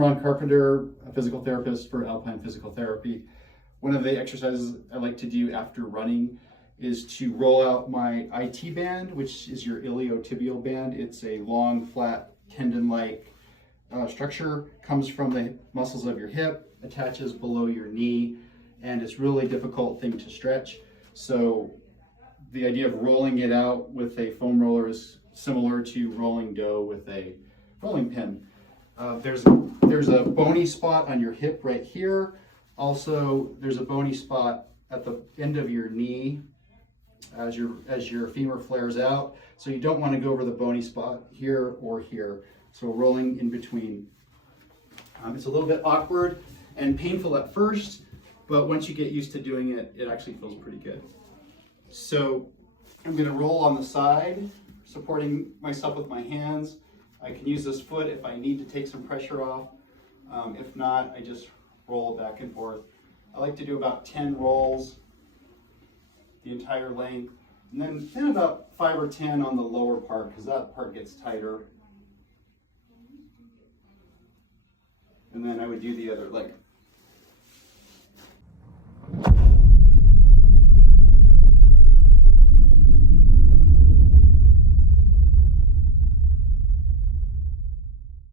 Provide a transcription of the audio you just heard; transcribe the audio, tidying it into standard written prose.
Ron Carpenter, a physical therapist for Alpine Physical Therapy. One of the exercises I like to do after running is to roll out my IT band, which is your iliotibial band. It's a long, flat, tendon-like structure, comes from the muscles of your hip, attaches below your knee, and it's really difficult thing to stretch. So the idea of rolling it out with a foam roller is similar to rolling dough with a rolling pin. There's a bony spot on your hip right here. Also, there's a bony spot at the end of your knee as your femur flares out. So you don't want to go over the bony spot here or here. So rolling in between. It's a little bit awkward and painful at first, but once you get used to doing it, it actually feels pretty good. So I'm going to roll on the side, supporting myself with my hands. I can use this foot if I need to take some pressure off. If not, I just roll back and forth. I like to do about 10 rolls, the entire length, and then about 5 or 10 on the lower part, because that part gets tighter. And then I would do the other leg.